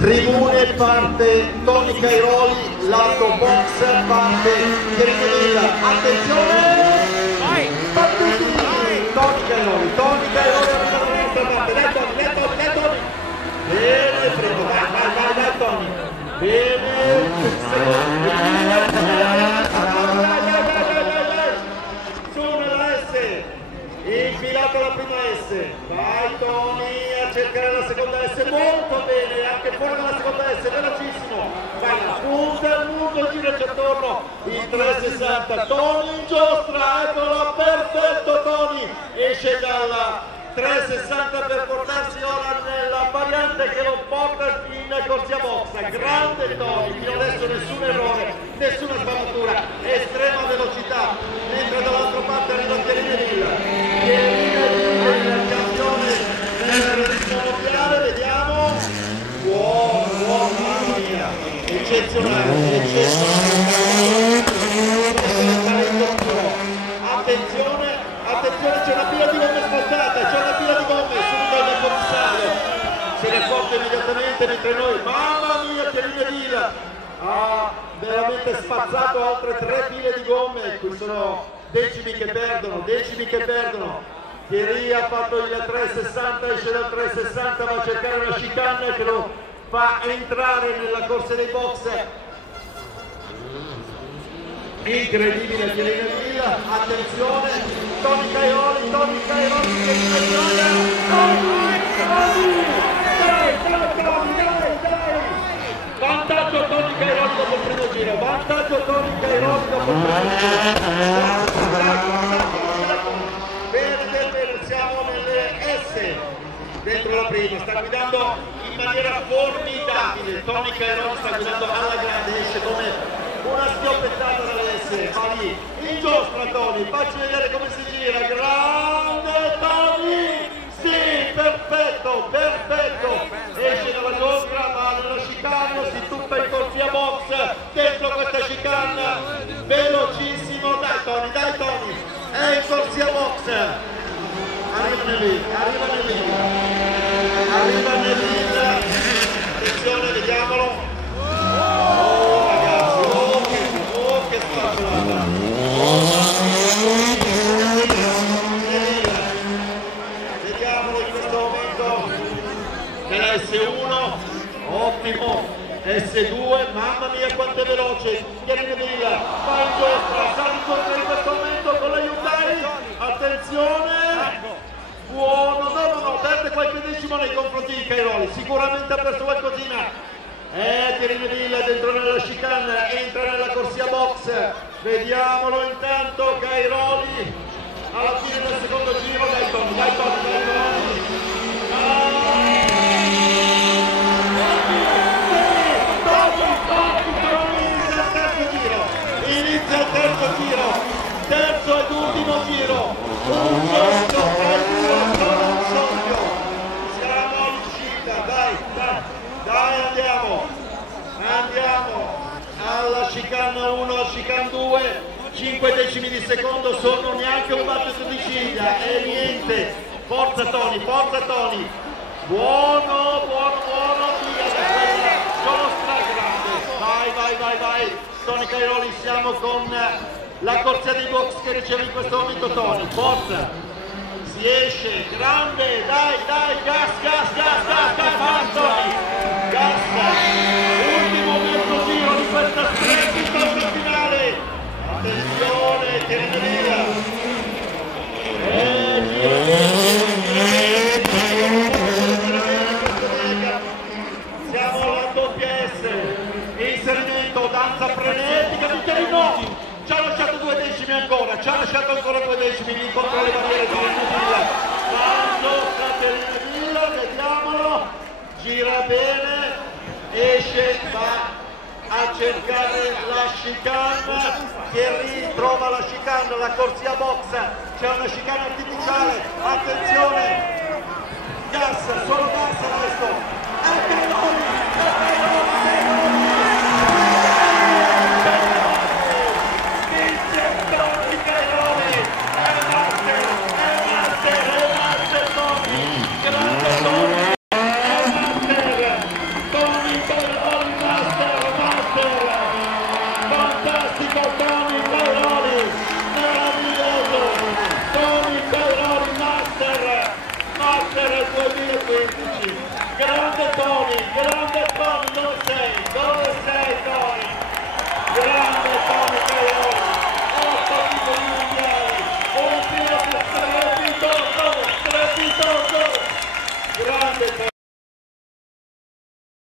tribune parte Tony Cairoli, lato box parte Villa. Attenzione! Partiti! Tony Cairoli dai Tony! Bene, prego, vai Tony! Bene, su nella S, infilato la prima S, vai Tony a cercare la seconda S, molto bene, anche fuori dalla seconda S, velocissimo, vai la punta del mondo, giraci attorno, il 360, Tony in giostra, eccolo, perfetto Tony, esce dalla 360 per portarsi ora nella variante che lo porta in corsia box. Grande Tony, fino adesso nessun errore, nessuna sbavatura, estrema velocità, mentre dall'altra parte arriva Villa, il campione del ritmo mondiale, vediamo, buono, mamma mia, eccezionale, attenzione, c'è una pila di gomme spostata, subito del commissario, se ne accorge immediatamente mentre noi, mamma mia, Villa ha veramente spazzato altre 3 file di gomme, qui sono decimi che perdono, Thierry ha fatto il 360, esce dal 360, va a cercare una chicane che lo fa entrare nella corsa dei box. Incredibile Villa, attenzione, Tony Cairoli che dai! Vantaggio Tony Cairoli dopo il primo giro, Bene, siamo nelle S, dentro la prima, sta guidando in maniera formidabile, Tony Cairoli sta guidando alla grande, esce come una schioppettata dall'S, va lì, in giostra Tony, facci vedere come si gira, grande Tony, sì, perfetto, esce dalla giostra, va nella chicane, si tuffa in corsia box, dentro questa chicane, velocissimo, dai Tony, è in corsia box, arriva Villa, attenzione, vediamolo, vediamolo in questo momento nella S1, ottimo, S2, mamma mia quanto è veloce, Villa, va in giostra, sale in giostra in questo momento con la Hyundai, attenzione, buono, no, perde qualche decimo nei confronti di Cairoli, sicuramente ha perso qualcosina. Villa dentro nella chicane, entra nella corsia box, vediamolo intanto Cairoli alla fine del secondo giro, dai Tony. Inizia il terzo giro, terzo ed ultimo giro, un sogno, siamo all'uscita, dai, andiamo alla chicane 1, chicane 2, 5 decimi di secondo sono neanche un battito di ciglia e niente, forza Tony, buono, via da quella giostra grande, vai, Tony Cairoli, siamo con la corsia dei box che riceve in questo momento Tony, forza, si esce, grande, dai, gas, Tony, ultimo mezzo giro di questa splendida finale, attenzione, Villa, siamo alla doppia S, inserimento, danza frenetica di Terino, ci ha lasciato 2 decimi ancora, 2 decimi lì contro le barriere di Villa, Villa, vediamolo, gira bene, esce, va a cercare la chicane, Thierry trova la chicane, la corsia box, c'è una chicane artificiale, attenzione, gas, solo gas adesso, Tony Tony Cairoli Master, fantastico Tony Cairoli, meraviglioso, Tony Cairoli Master 2015, grande Tony